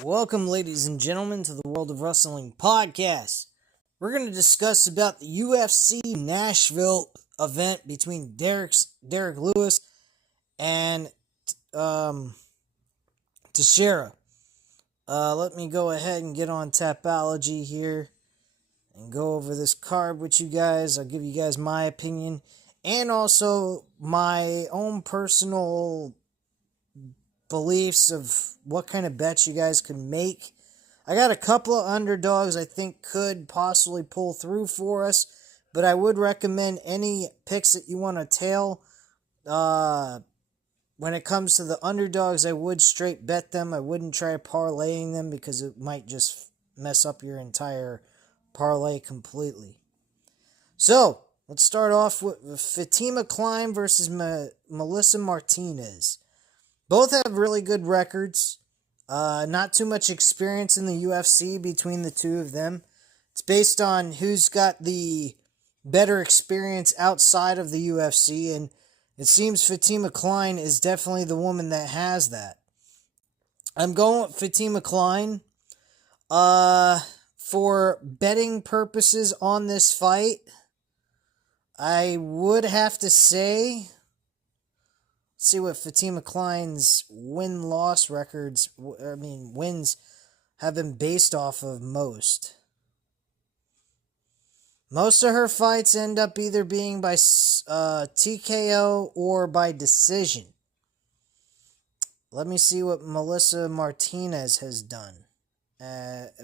Welcome, ladies and gentlemen, to the World of Wrestling podcast. We're going to discuss about the UFC Nashville event between Derek Lewis and Teixeira. Let me go ahead and get on Tapology here and go over this card with you guys. I'll give you guys my opinion and also my own personal beliefs of what kind of bets you guys can make. I got a couple of underdogs I think could possibly pull through for us, but I would recommend any picks that you want to tail. When it comes to the underdogs, I would straight bet them. I wouldn't try parlaying them because it might just mess up your entire parlay completely. So, let's start off with Fatima Klein versus Melissa Martinez. Both have really good records. Not too much experience in the UFC between the two of them. It's based on who's got the better experience outside of the UFC, and it seems Fatima Klein is definitely the woman that has that. I'm going with Fatima Klein. For betting purposes on this fight, I would have to say, see what Fatima Klein's win-loss records, wins have been based off of most. Most of her fights end up either being by TKO or by decision. Let me see what Melissa Martinez has done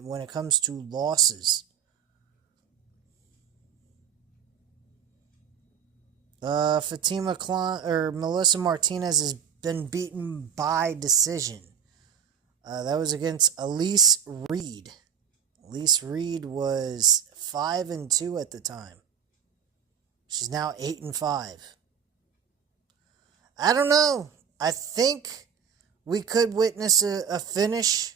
when it comes to losses. Fatima Klein or Melissa Martinez has been beaten by decision. That was against Elise Reed. Elise Reed was 5-2 at the time. She's now 8-5. I don't know. I think we could witness a finish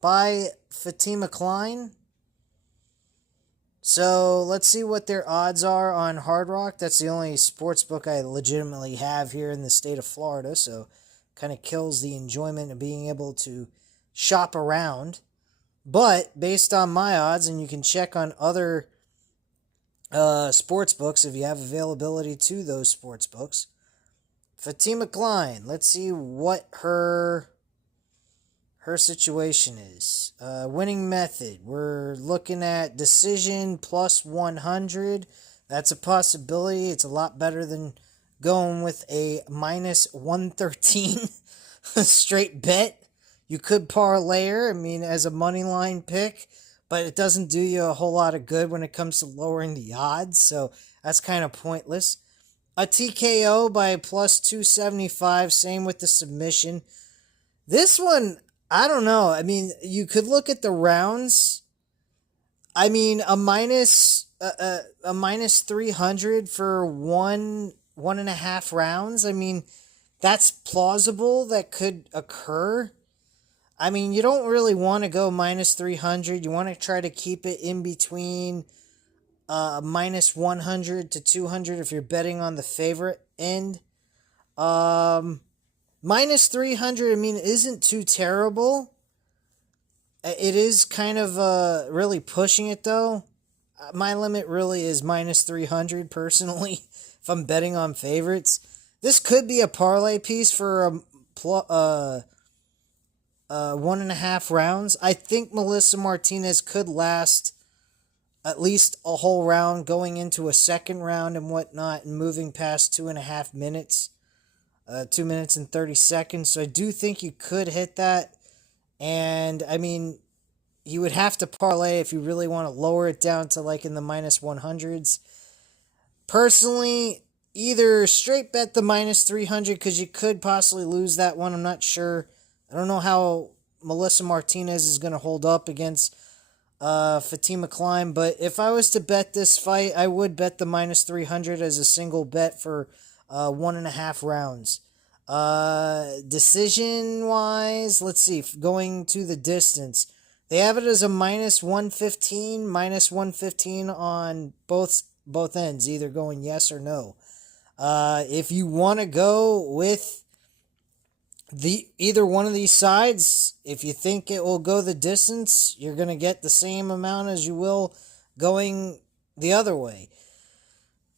by Fatima Klein. So let's see what their odds are on Hard Rock. That's the only sports book I legitimately have here in the state of Florida, so kind of kills the enjoyment of being able to shop around. But based on my odds, and you can check on other sports books if you have availability to those sports books. Fatima Klein, let's see what her situation is. Winning method, we're looking at decision plus 100. That's a possibility. It's a lot better than going with a minus 113 straight bet. You could parlay her, as a money line pick, but it doesn't do you a whole lot of good when it comes to lowering the odds, so that's kind of pointless. A TKO by plus 275, same with the submission. This one, I don't know. You could look at the rounds. A minus 300 for one and a half rounds. That's plausible. That could occur. You don't really want to go minus 300. You want to try to keep it in between minus 100 to 200 if you're betting on the favorite end. Minus 300, isn't too terrible. It is kind of really pushing it, though. My limit really is minus 300, personally, if I'm betting on favorites. This could be a parlay piece for 1.5 rounds. I think Melissa Martinez could last at least a whole round, going into a second round and whatnot, and moving past 2.5 minutes. 2 minutes and 30 seconds. So I do think you could hit that. And, you would have to parlay if you really want to lower it down to in the minus 100s. Personally, either straight bet the minus 300 because you could possibly lose that one. I'm not sure. I don't know how Melissa Martinez is going to hold up against Fatima Klein. But if I was to bet this fight, I would bet the minus 300 as a single bet for 1.5 rounds. Decision-wise, let's see, going to the distance. They have it as a minus 115 on both ends, either going yes or no. If you want to go with Either one of these sides, if you think it will go the distance, you're going to get the same amount as you will going the other way.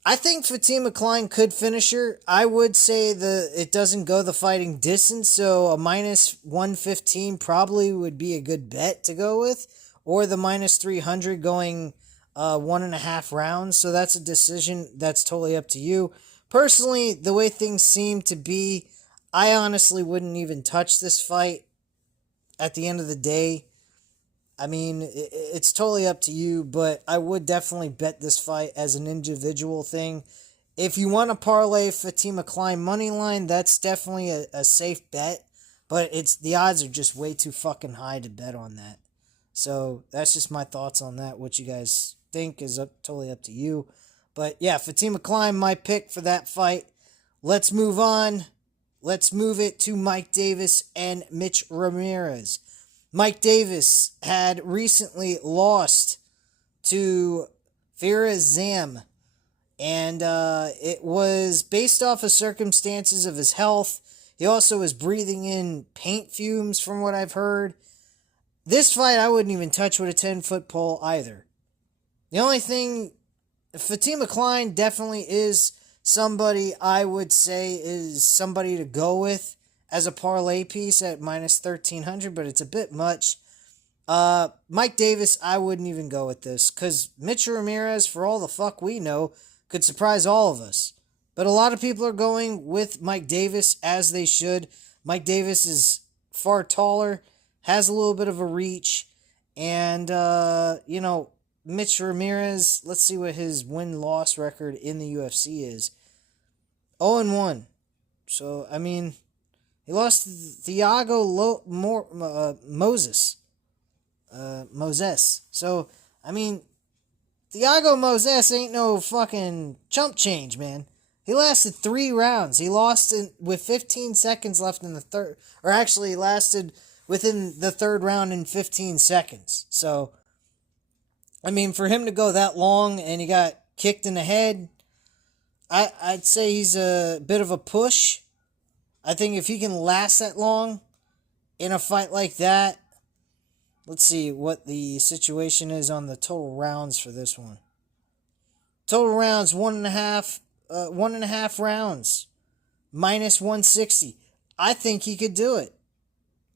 I think Fatima Klein could finish her. I would say it doesn't go the fighting distance, so a minus 115 probably would be a good bet to go with, or the minus 300 going 1.5 rounds. So that's a decision that's totally up to you. Personally, the way things seem to be, I honestly wouldn't even touch this fight at the end of the day. I mean, it's totally up to you, but I would definitely bet this fight as an individual thing. If you want to parlay Fatima Klein money line, that's definitely a safe bet, but the odds are just way too fucking high to bet on that. So that's just my thoughts on that. What you guys think is totally up to you. But yeah, Fatima Klein, my pick for that fight. Let's move on. Let's move it to Mike Davis and Mitch Ramirez. Mike Davis had recently lost to Firas Zam, and it was based off of circumstances of his health. He also was breathing in paint fumes from what I've heard. This fight I wouldn't even touch with a 10-foot pole either. The only thing, Fatima Klein definitely is somebody I would say is somebody to go with as a parlay piece at minus 1,300, but it's a bit much. Mike Davis, I wouldn't even go with this, because Mitch Ramirez, for all the fuck we know, could surprise all of us. But a lot of people are going with Mike Davis, as they should. Mike Davis is far taller, has a little bit of a reach, and, Mitch Ramirez, let's see what his win-loss record in the UFC is. 0-1. So, I mean, he lost to Thiago Moses. So, I mean, Thiago Moses ain't no fucking chump change, man. He lasted 3 rounds. He lost with 15 seconds left in the third, or actually lasted within the third round in 15 seconds. So, I mean, for him to go that long and he got kicked in the head, I'd say he's a bit of a push. I think if he can last that long in a fight like that, let's see what the situation is on the total rounds for this one. Total rounds, 1.5 rounds, minus 160. I think he could do it.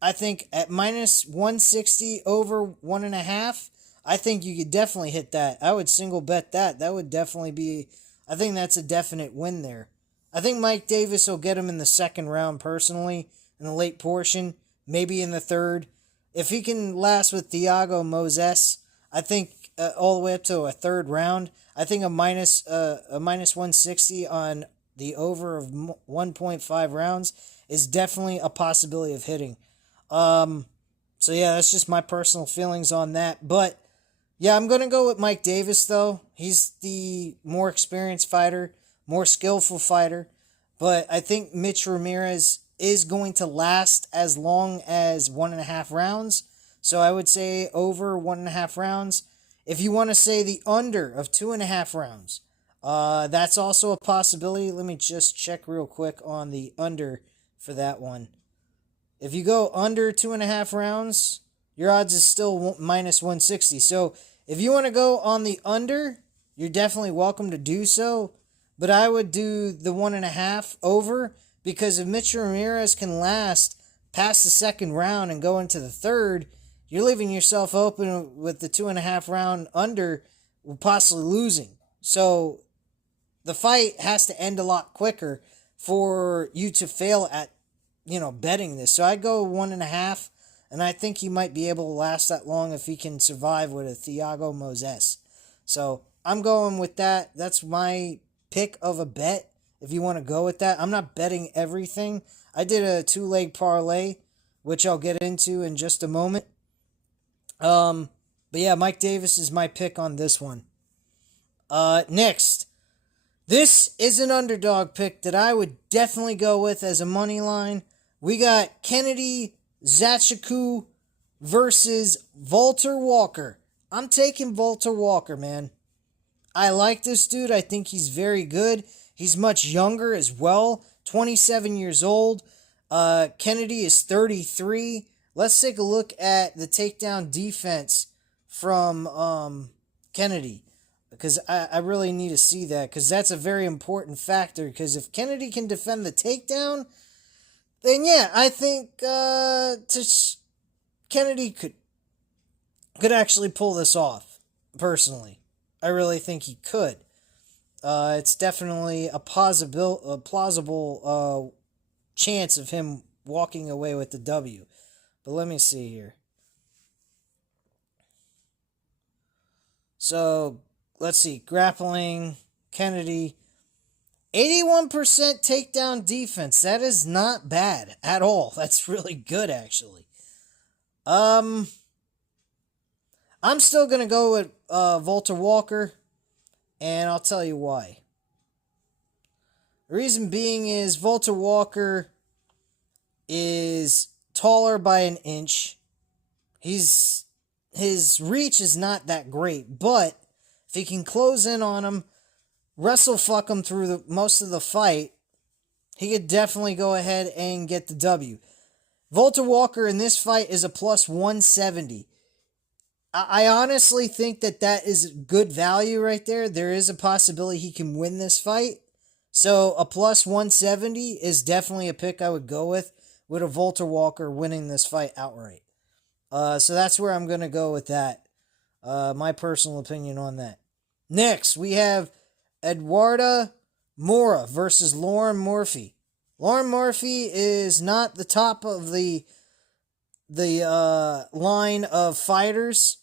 I think at minus 160 over 1.5, I think you could definitely hit that. I would single bet that. That would definitely be, I think that's a definite win there. I think Mike Davis will get him in the second round personally, in the late portion, maybe in the third. If he can last with Thiago Moses, I think all the way up to a third round, I think a minus 160 on the over of 1.5 rounds is definitely a possibility of hitting. So yeah, that's just my personal feelings on that. But yeah, I'm going to go with Mike Davis, though. He's the more experienced fighter, more skillful fighter. But I think Mitch Ramirez is going to last as long as 1.5 rounds. So I would say over 1.5 rounds. If you want to say the under of 2.5 rounds, that's also a possibility. Let me just check real quick on the under for that one. If you go under 2.5 rounds, your odds is still minus 160. So if you want to go on the under, you're definitely welcome to do so. But I would do the 1.5 over, because if Mitch Ramirez can last past the second round and go into the third, you're leaving yourself open with the 2.5 round under, possibly losing. So the fight has to end a lot quicker for you to fail at, betting this. So I'd go 1.5. And I think he might be able to last that long if he can survive with a Thiago Moses. So I'm going with that. That's my pick of a bet, if you want to go with that. I'm not betting everything. I did a 2-leg parlay, which I'll get into in just a moment. But yeah, Mike Davis is my pick on this one. Next. This is an underdog pick that I would definitely go with as a money line. We got Kennedy Zachaku versus Walter Walker. I'm taking Walter Walker, man. I like this dude. I think he's very good. He's much younger as well. 27 years old. Kennedy is 33. Let's take a look at the takedown defense from Kennedy, because I really need to see that, because that's a very important factor. Because if Kennedy can defend the takedown, then yeah, I think Kennedy could actually pull this off. Personally, I really think he could. It's definitely a plausible chance of him walking away with the W. But let me see here. So, let's see. Grappling, Kennedy. 81% takedown defense. That is not bad at all. That's really good, actually. I'm still going to go with Walter Walker, and I'll tell you why. The reason being is Walter Walker is taller by an inch. His reach is not that great, but if he can close in on him, wrestle fuck him through most of the fight, he could definitely go ahead and get the W. Walter Walker in this fight is a plus 170. I honestly think that is good value right there. There is a possibility he can win this fight. So a plus 170 is definitely a pick I would go with a Walter Walker winning this fight outright. So that's where I'm going to go with that. My personal opinion on that. Next, we have Eduarda Mora versus Lauren Murphy. Lauren Murphy is not the top of the line of fighters.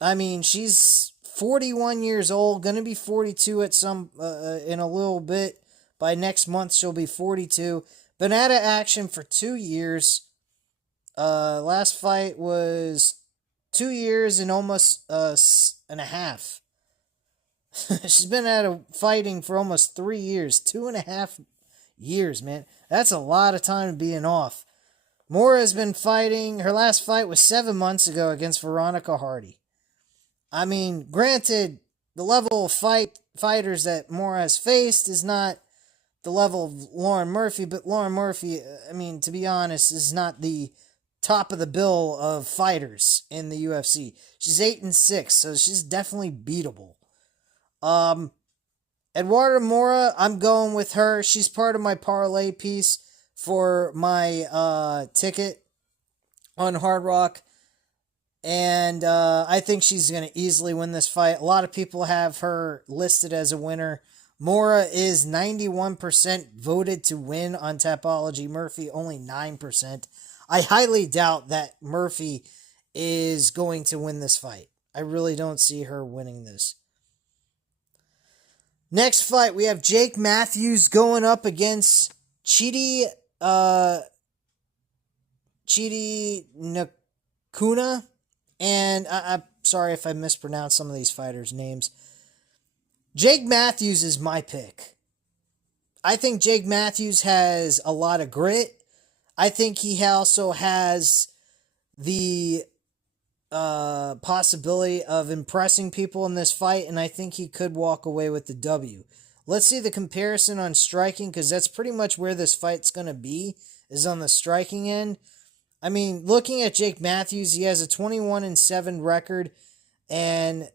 I mean, she's 41 years old, going to be 42 at in a little bit. By next month, she'll be 42. Been out of action for 2 years. Last fight was 2 years and almost and a half. She's been out of fighting for almost 3 years. 2.5 years, man. That's a lot of time being off. Mora has been fighting. Her last fight was 7 months ago against Veronica Hardy. I mean, granted, the level of fighters that Mora has faced is not the level of Lauren Murphy, but Lauren Murphy, I mean, to be honest, is not the top of the bill of fighters in the UFC. She's 8-6, so she's definitely beatable. Eduarda Mora, I'm going with her. She's part of my parlay piece for my ticket on Hard Rock. And I think she's going to easily win this fight. A lot of people have her listed as a winner. Mora is 91% voted to win on Tapology. Murphy only 9%. I highly doubt that Murphy is going to win this fight. I really don't see her winning this. Next fight, we have Jake Matthews going up against Chidi Nakuna. And I'm sorry if I mispronounced some of these fighters' names. Jake Matthews is my pick. I think Jake Matthews has a lot of grit. I think he also has the possibility of impressing people in this fight, and I think he could walk away with the W. Let's see the comparison on striking, because that's pretty much where this fight's going to be, is on the striking end. I mean, looking at Jake Matthews, he has a 21-7 record, and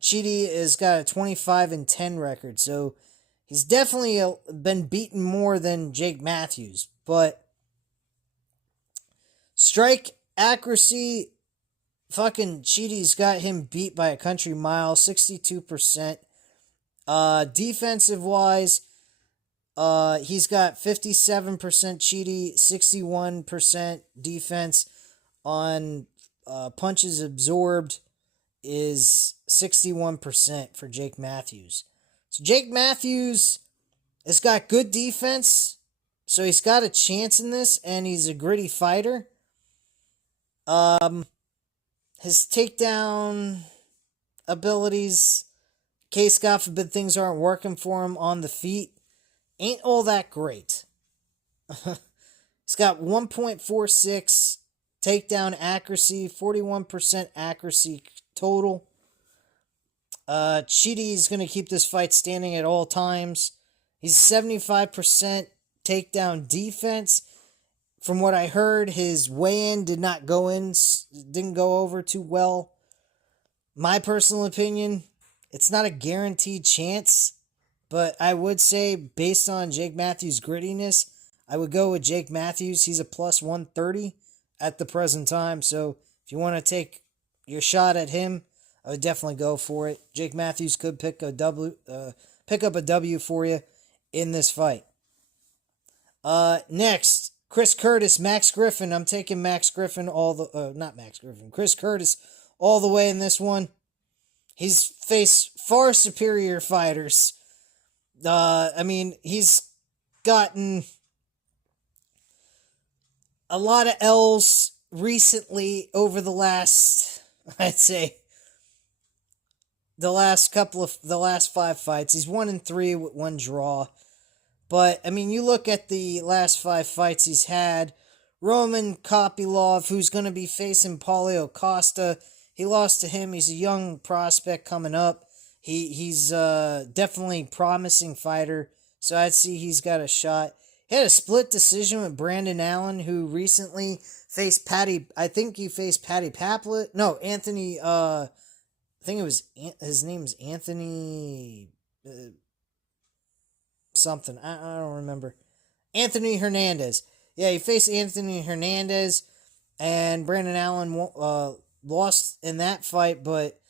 Chidi has got a 25-10 record, so he's definitely been beaten more than Jake Matthews. But strike accuracy, fucking Chidi's got him beat by a country mile, 62%. Defensive-wise, he's got 57% Chidi, 61% defense. On punches absorbed is 61% for Jake Matthews. So Jake Matthews has got good defense, so he's got a chance in this, and he's a gritty fighter. His takedown abilities, case God forbid things aren't working for him on the feet, ain't all that great. He's got 1.46 takedown accuracy, 41% accuracy total. Chidi's going to keep this fight standing at all times. He's 75% takedown defense. from what I heard, his weigh-in didn't go over too well. My personal opinion, it's not a guaranteed chance, but I would say based on Jake Matthews' grittiness, I would go with Jake Matthews. He's a plus 130 at the present time, so if you want to take your shot at him, I would definitely go for it. Jake Matthews could pick up a W for you in this fight. Next, Chris Curtis, Max Griffin. I'm taking Max Griffin not Max Griffin, Chris Curtis all the way in this one. He's faced far superior fighters. He's gotten a lot of L's recently over the last, I'd say, the last 5 fights. He's 1-3 with 1 draw. But, you look at the last 5 fights he's had. Roman Kopylov, who's going to be facing Paulo Costa. He lost to him. He's a young prospect coming up. He's definitely a promising fighter. So I'd see he's got a shot. He had a split decision with Brandon Allen, who recently faced Paddy Pimblett. No, Anthony, I think it was, his name's Anthony... something. I don't remember. Anthony Hernandez. Yeah, he faced Anthony Hernandez, and Brandon Allen lost in that fight, but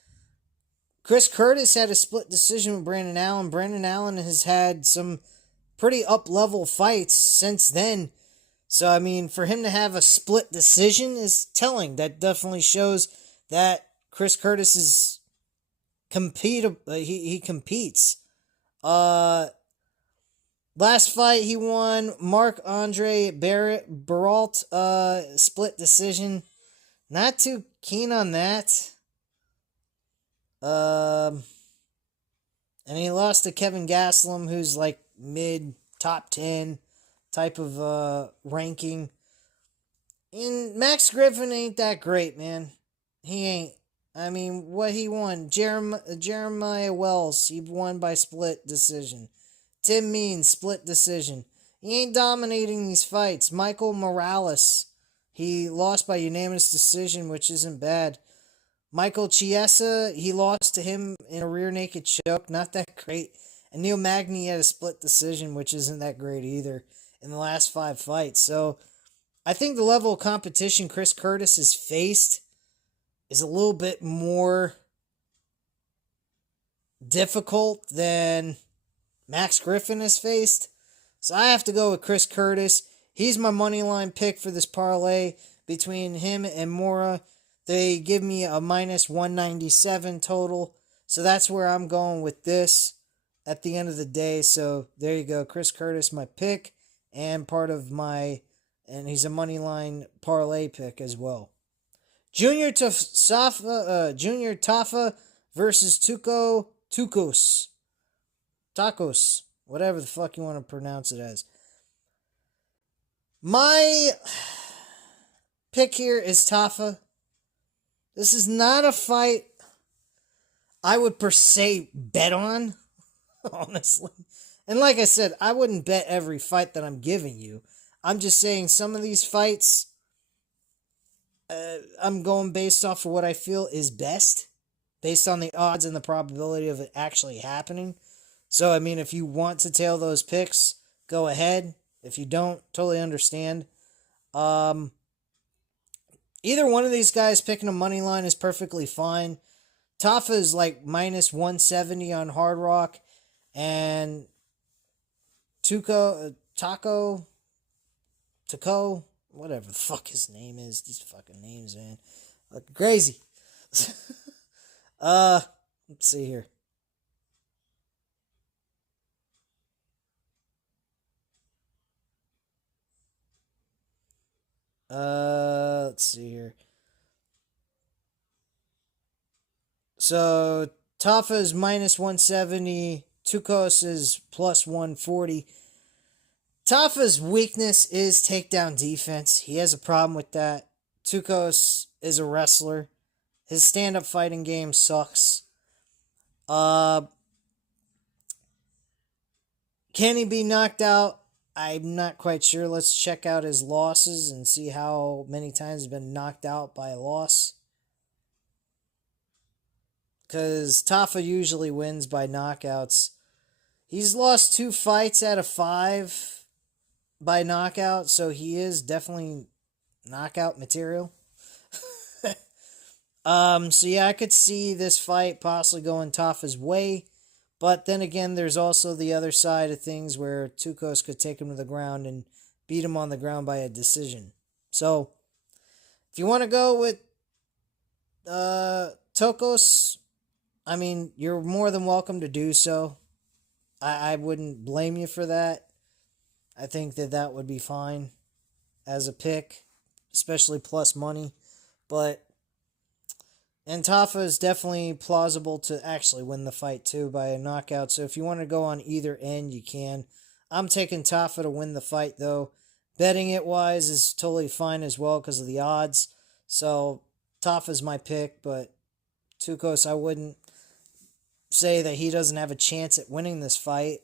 Chris Curtis had a split decision with Brandon Allen. Brandon Allen has had some pretty up-level fights since then. So, for him to have a split decision is telling. That definitely shows that Chris Curtis is he competes. Last fight he won, Marc-Andre Baralt, split decision. Not too keen on that. And he lost to Kevin Gastelum, who's like mid top 10 type of ranking. And Max Griffin ain't that great, man. He ain't. What he won? Jeremiah Wells, he won by split decision. Tim Means, split decision. He ain't dominating these fights. Michael Morales, he lost by unanimous decision, which isn't bad. Michael Chiesa, he lost to him in a rear naked choke. Not that great. And Neil Magny had a split decision, which isn't that great either in the last 5 fights. So I think the level of competition Chris Curtis has faced is a little bit more difficult than Max Griffin has faced. So I have to go with Chris Curtis. He's my money line pick for this parlay between him and Mora. They give me a minus 197 total. So that's where I'm going with this at the end of the day. So there you go. Chris Curtis, my pick, and he's a money line parlay pick as well. Junior Tafa versus Tacos, whatever the fuck you want to pronounce it as. My pick here is Tafa. This is not a fight I would per se bet on, honestly. And like I said, I wouldn't bet every fight that I'm giving you. I'm just saying some of these fights, I'm going based off of what I feel is best, based on the odds and the probability of it actually happening. So, if you want to tail those picks, go ahead. If you don't, totally understand. Either one of these guys picking a money line is perfectly fine. Tafa is like minus 170 on Hard Rock, and Taco, whatever the fuck his name is. These fucking names, man. Like crazy. Let's see here. Let's see here. So, Tafa is minus 170. Tukos is plus 140. Tafa's weakness is takedown defense. He has a problem with that. Tukos is a wrestler. His stand-up fighting game sucks. Can he be knocked out? I'm not quite sure. Let's check out his losses and see how many times he's been knocked out by a loss. Because Tafa usually wins by knockouts. He's lost 2 fights out of 5 by knockout, so he is definitely knockout material. So yeah, I could see this fight possibly going Tafa's way. But then again, there's also the other side of things where Tukos could take him to the ground and beat him on the ground by a decision. So, if you want to go with Tokos, I mean, you're more than welcome to do so. I wouldn't blame you for that. I think that would be fine as a pick, especially plus money. But and Tafa is definitely plausible to actually win the fight too by a knockout. So if you want to go on either end, you can. I'm taking Tafa to win the fight though. Betting it wise is totally fine as well because of the odds. So Tafa's my pick, but Tukos, I wouldn't say that he doesn't have a chance at winning this fight.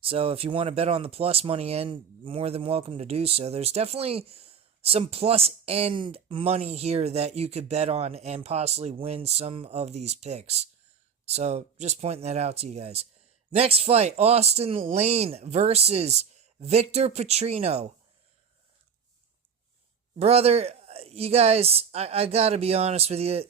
So if you want to bet on the plus money end, more than welcome to do so. There's definitely some plus end money here that you could bet on and possibly win some of these picks. So just pointing that out to you guys. Next fight, Austin Lane versus Victor Petrino. Brother, you guys, I gotta be honest with you.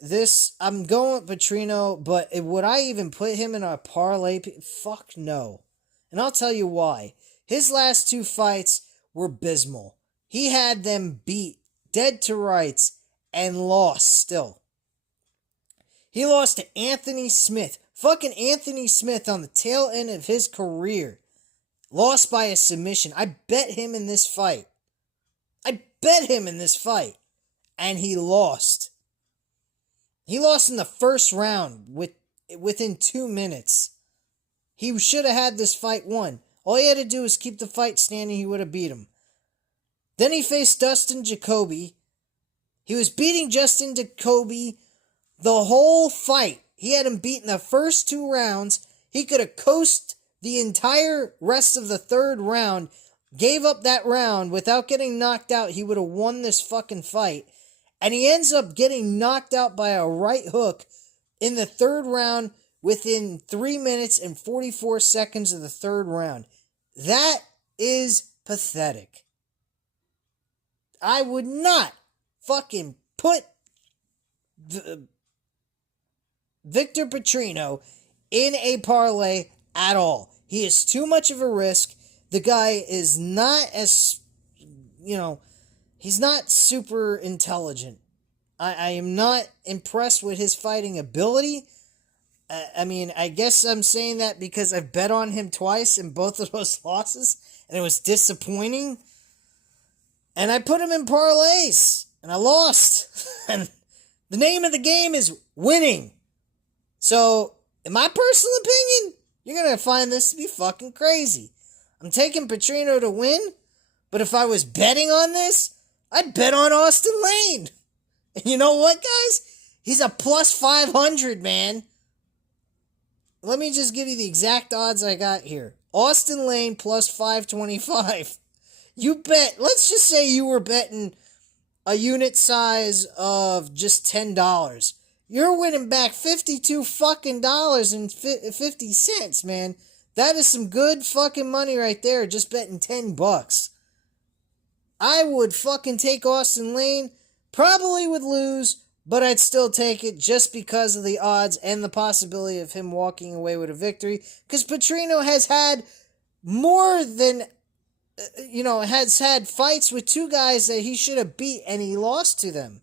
I'm going with Petrino, but would I even put him in a parlay? Fuck no. And I'll tell you why. His last 2 fights were abysmal. He had them beat dead to rights and lost still. He lost to Anthony Smith. Fucking Anthony Smith on the tail end of his career. Lost by a submission. I bet him in this fight. And he lost. He lost in the first round within 2 minutes. He should have had this fight won. All he had to do was keep the fight standing. He would have beat him. Then he faced Dustin Jacoby. He was beating Justin Jacoby the whole fight. He had him beat in the first 2 rounds. He could have coasted the entire rest of the 3rd round, gave up that round without getting knocked out. He would have won this fucking fight. And he ends up getting knocked out by a right hook in the 3rd round within 3 minutes and 44 seconds of the 3rd round. That is pathetic. I would not fucking put Victor Petrino in a parlay at all. He is too much of a risk. The guy is not as, he's not super intelligent. I am not impressed with his fighting ability. I guess I'm saying that because I've bet on him twice in both of those losses, and it was disappointing. And I put him in parlays, and I lost. And the name of the game is winning. So, in my personal opinion, you're going to find this to be fucking crazy. I'm taking Petrino to win, but if I was betting on this, I'd bet on Austin Lane. And you know what, guys? He's a plus 500, man. Let me just give you the exact odds I got here. Austin Lane plus 525. You bet, let's just say you were betting a unit size of just $10. You're winning back $52 fucking dollars and 50 cents, man. That is some good fucking money right there, just betting $10. I would fucking take Austin Lane. Probably would lose, but I'd still take it just because of the odds and the possibility of him walking away with a victory. Because Petrino has had more than, has had fights with 2 guys that he should have beat and he lost to them.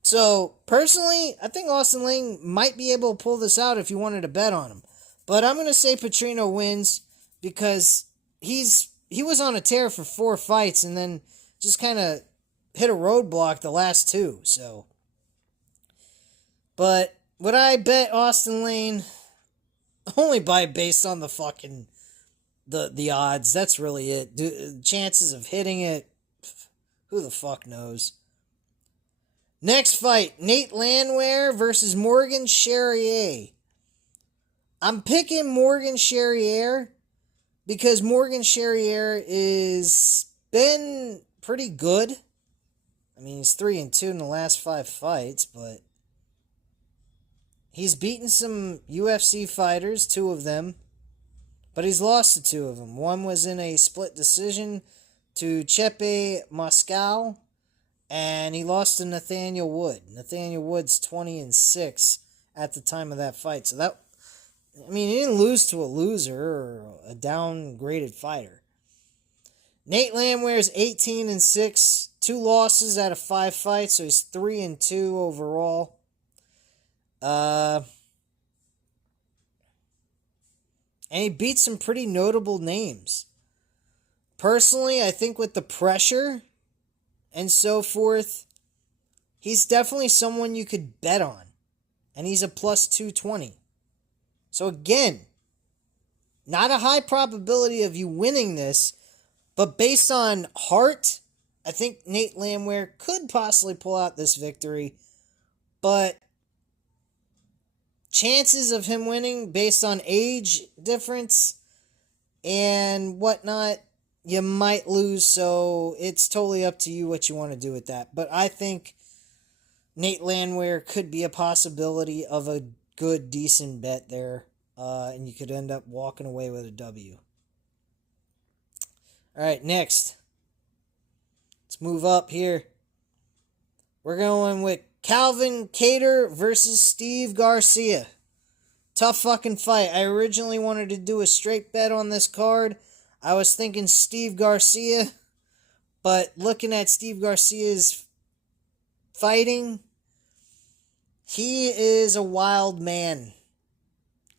So, personally, I think Austin Lane might be able to pull this out if you wanted to bet on him. But I'm going to say Petrino wins because he was on a tear for 4 fights and then just kind of hit a roadblock the last 2. So, but would I bet Austin Lane? Only based on the fucking the odds. That's really it. Chances of hitting it, who the fuck knows? Next fight, Nate Landwehr versus Morgan Charrier. I'm picking Morgan Charrier because Morgan Charrier is been pretty good. I mean, he's 3-2 in the last 5 fights, but he's beaten some UFC fighters, 2 of them, but he's lost to 2 of them. One was in a split decision to Chepe Moscow, and he lost to Nathaniel Wood. Nathaniel Wood's 20-6 at the time of that fight. So that, I mean, he didn't lose to a loser or a downgraded fighter. Nate Landwehr's 18-6, 2 losses out of 5 fights, so he's 3-2 overall. And he beat some pretty notable names. Personally, I think with the pressure and so forth, he's definitely someone you could bet on. And he's a plus 220. So again, not a high probability of you winning this, but based on heart, I think Nate Landwehr could possibly pull out this victory. But chances of him winning based on age difference and whatnot, you might lose. So it's totally up to you what you want to do with that. But I think Nate Landwehr could be a possibility of a good, decent bet there. And you could end up walking away with a W. All right, next. Let's move up here. We're going with Calvin Kattar versus Steve Garcia. Tough fucking fight. I originally wanted to do a straight bet on this card. I was thinking Steve Garcia. But looking at Steve Garcia's fighting, he is a wild man.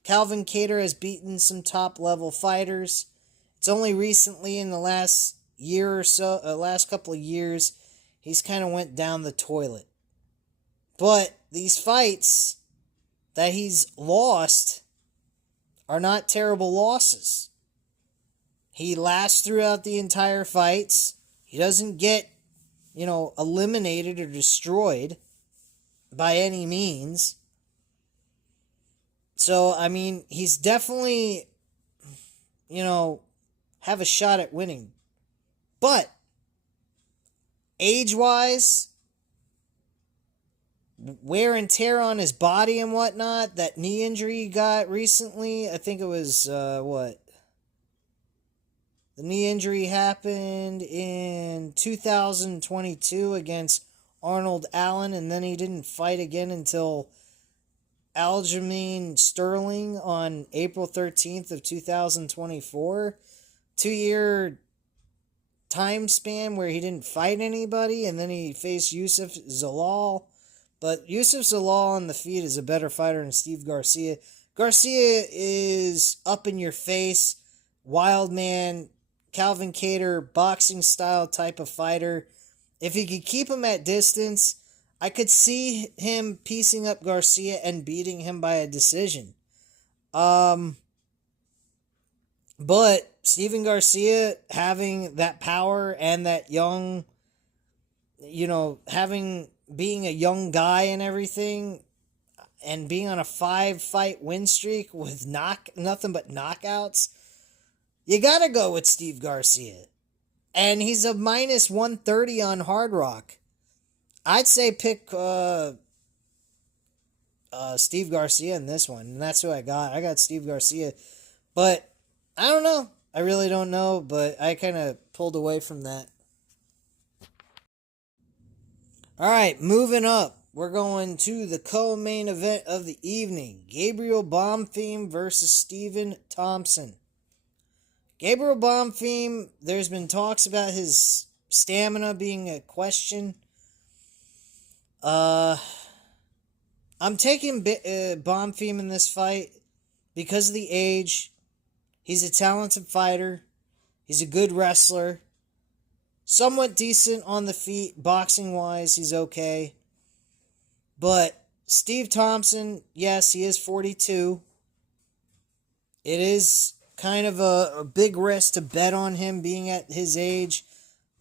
Calvin Kattar has beaten some top-level fighters. It's only recently in the last year or so, last couple of years, he's kind of went down the toilet. But these fights that he's lost are not terrible losses. He lasts throughout the entire fights. He doesn't get, eliminated or destroyed by any means. So, I mean, he's definitely, have a shot at winning. But, age-wise, wear and tear on his body and whatnot, that knee injury he got recently, I think it was, The knee injury happened in 2022 against Arnold Allen, and then he didn't fight again until Aljamain Sterling on April 13th of 2024. 2-year time span where he didn't fight anybody, and then he faced Yusuf Zalal. But Yusuf Zalal on the feet is a better fighter than Steve Garcia. Garcia is up in your face, wild man, Calvin Kattar, boxing style type of fighter. If he could keep him at distance, I could see him piecing up Garcia and beating him by a decision. But Steven Garcia having that power and that young, being a young guy and everything, and being on a 5-fight win streak with nothing but knockouts, you gotta go with Steve Garcia. And he's a minus 130 on Hard Rock. I'd say pick Steve Garcia in this one, and that's who I got. I got Steve Garcia, but I don't know. I really don't know, but I kind of pulled away from that. All right, moving up. We're going to the co-main event of the evening. Gabriel Bonfim versus Stephen Thompson. Gabriel Bonfim, there's been talks about his stamina being a question. I'm taking Bonfim in this fight because of the age. He's a talented fighter. He's a good wrestler. Somewhat decent on the feet, boxing-wise, he's okay. But Steve Thompson, yes, he is 42. It is kind of a big risk to bet on him being at his age.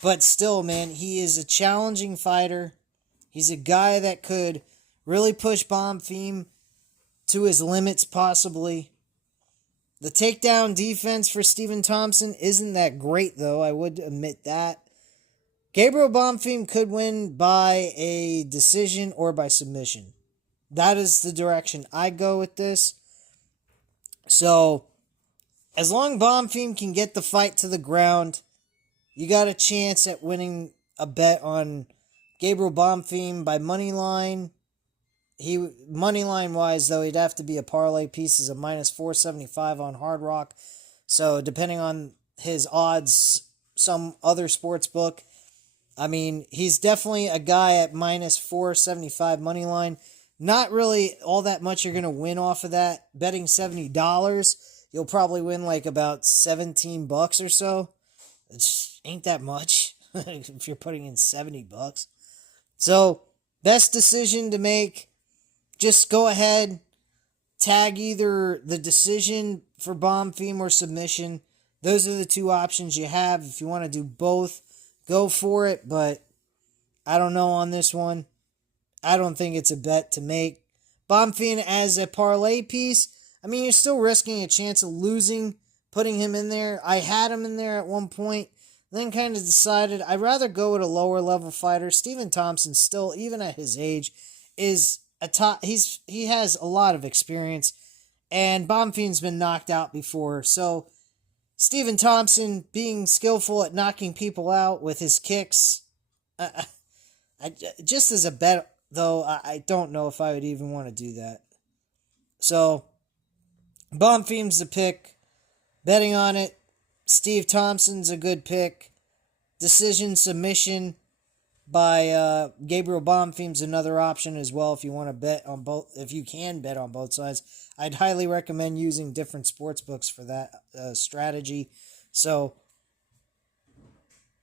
But still, man, he is a challenging fighter. He's a guy that could really push Bonfim to his limits, possibly. The takedown defense for Stephen Thompson isn't that great, though. I would admit that. Gabriel Bonfim could win by a decision or by submission. That is the direction I go with this. So, as long as Bonfim can get the fight to the ground, you got a chance at winning a bet on Gabriel Bonfim by money line. Money line wise, though, he'd have to be a parlay piece as a minus 475 on Hard Rock. So, depending on his odds, some other sports book, I mean, he's definitely a guy at minus 475 money line. Not really all that much you're going to win off of that. Betting $70, you'll probably win like about $17 or so. It just ain't that much if you're putting in $70. So, best decision to make, just go ahead, tag either the decision for Bonfim or submission. Those are the two options you have. If you want to do both, go for it, but I don't know on this one. I don't think it's a bet to make. Bonfim as a parlay piece, I mean, you're still risking a chance of losing, putting him in there. I had him in there at one point, then kind of decided I'd rather go with a lower level fighter. Stephen Thompson still, even at his age, is a top. He has a lot of experience, and Bonfim's been knocked out before, so Stephen Thompson being skillful at knocking people out with his kicks, just as a bet, though, I don't know if I would even want to do that. So, Bonfim's the pick. Betting on it, Steve Thompson's a good pick. Decision submission by Gabriel Bonfim's another option as well if you want to bet on both. If you can bet on both sides, I'd highly recommend using different sports books for that strategy. So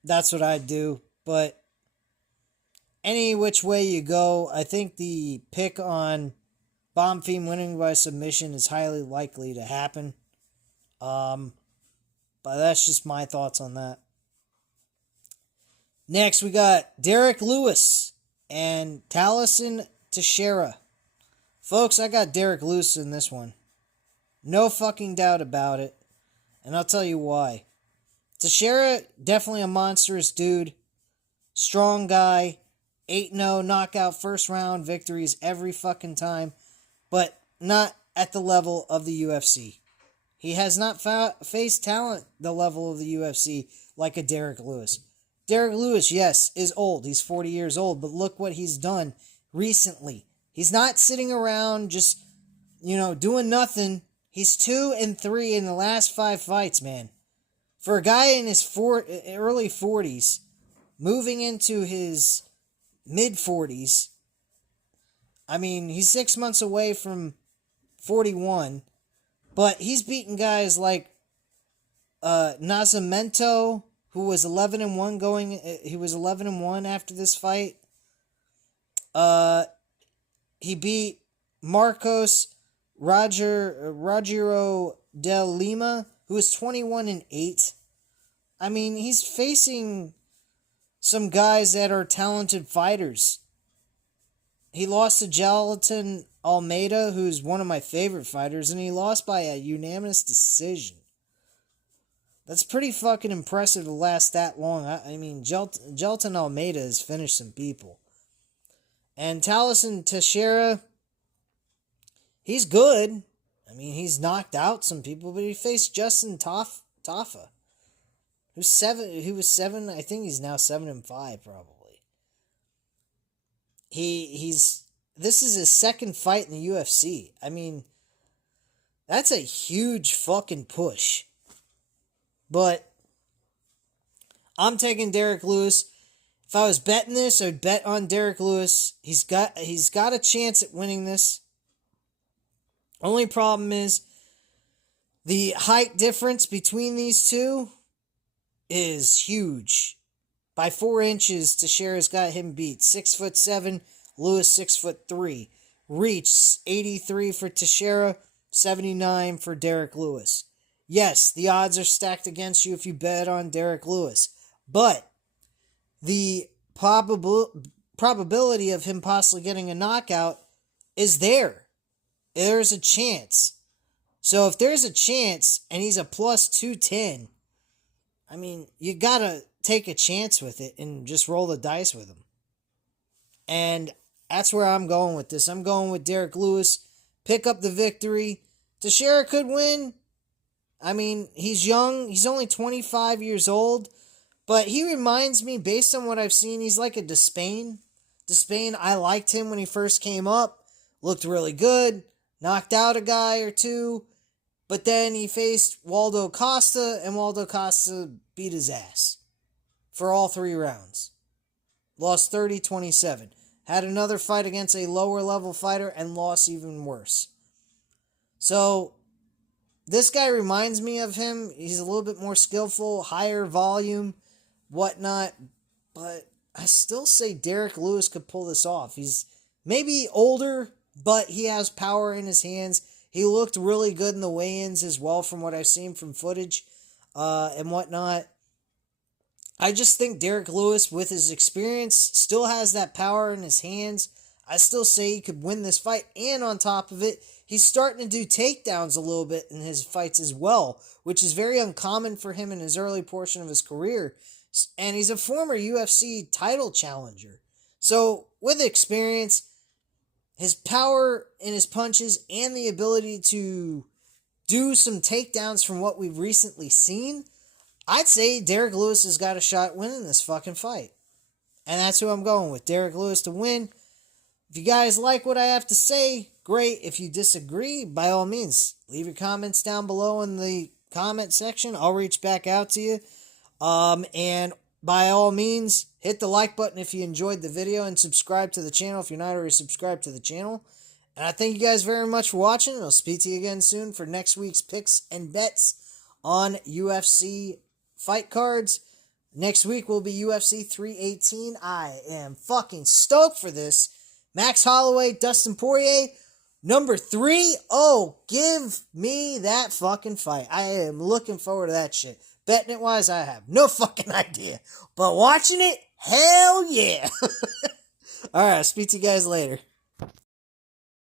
that's what I'd do. But any which way you go, I think the pick on Bonfim winning by submission is highly likely to happen. But that's just my thoughts on that. Next, we got Derek Lewis and Taliesin Teixeira. Folks, I got Derek Lewis in this one. No fucking doubt about it. And I'll tell you why. Teixeira, definitely a monstrous dude. Strong guy. 8-0 knockout first round victories every fucking time. But not at the level of the UFC. He has not faced talent the level of the UFC like a Derek Lewis. Derek Lewis, yes, is old. He's 40 years old. But look what he's done recently. He's not sitting around just, doing nothing. He's 2-3 in the last 5 fights, man. For a guy in his early 40s, moving into his mid-40s, I mean, he's 6 months away from 41, but he's beaten guys like Nascimento, who was 11-1 he was 11-1 after this fight. He beat Marcos Rogero de Lima, who is 21-8. I mean, he's facing some guys that are talented fighters. He lost to Gelatin Almeida, who's one of my favorite fighters, and he lost by a unanimous decision. That's pretty fucking impressive to last that long. I mean, Gelatin Almeida has finished some people. And Taliesin Teixeira, he's good. I mean, he's knocked out some people, but he faced Justin Tafa. He was 7, I think he's now 7-5 probably. This is his second fight in the UFC. I mean, that's a huge fucking push. But I'm taking Derek Lewis. If I was betting this, I'd bet on Derek Lewis. He's got a chance at winning this. Only problem is the height difference between these two is huge. By 4 inches, Teixeira's got him beat. 6'7", Lewis 6'3". Reach 83 for Teixeira, 79 for Derek Lewis. Yes, the odds are stacked against you if you bet on Derek Lewis, but the probability of him possibly getting a knockout is there. There's a chance. So if there's a chance and he's a plus 210, I mean, you gotta take a chance with it and just roll the dice with him. And that's where I'm going with this. I'm going with Derek Lewis. Pick up the victory. Teixeira could win. I mean, he's young. He's only 25 years old. But he reminds me, based on what I've seen, he's like a Despain. Despain, I liked him when he first came up. Looked really good. Knocked out a guy or two. But then he faced Waldo Costa, and Waldo Costa beat his ass for all 3 rounds. Lost 30-27. Had another fight against a lower level fighter and lost even worse. So, this guy reminds me of him. He's a little bit more skillful, higher volume, whatnot. But I still say Derek Lewis could pull this off. He's maybe older, but he has power in his hands. He looked really good in the weigh-ins as well from what I've seen from footage and whatnot. I just think Derek Lewis, with his experience, still has that power in his hands. I still say he could win this fight. And on top of it, he's starting to do takedowns a little bit in his fights as well, which is very uncommon for him in his early portion of his career. And he's a former UFC title challenger. So, with experience, his power in his punches, and the ability to do some takedowns from what we've recently seen, I'd say Derek Lewis has got a shot winning this fucking fight. And that's who I'm going with. Derek Lewis to win. If you guys like what I have to say, great. If you disagree, by all means, leave your comments down below in the comment section. I'll reach back out to you. And by all means, hit the like button if you enjoyed the video, and subscribe to the channel if you're not already subscribed to the channel. And I thank you guys very much for watching. I'll speak to you again soon for next week's picks and bets on UFC fight cards. Next week will be UFC 318. I am fucking stoked for this. Max Holloway, Dustin Poirier, number 3. Oh, give me that fucking fight. I am looking forward to that shit. Betting it wise, I have no fucking idea. But watching it, hell yeah. Alright, I'll speak to you guys later.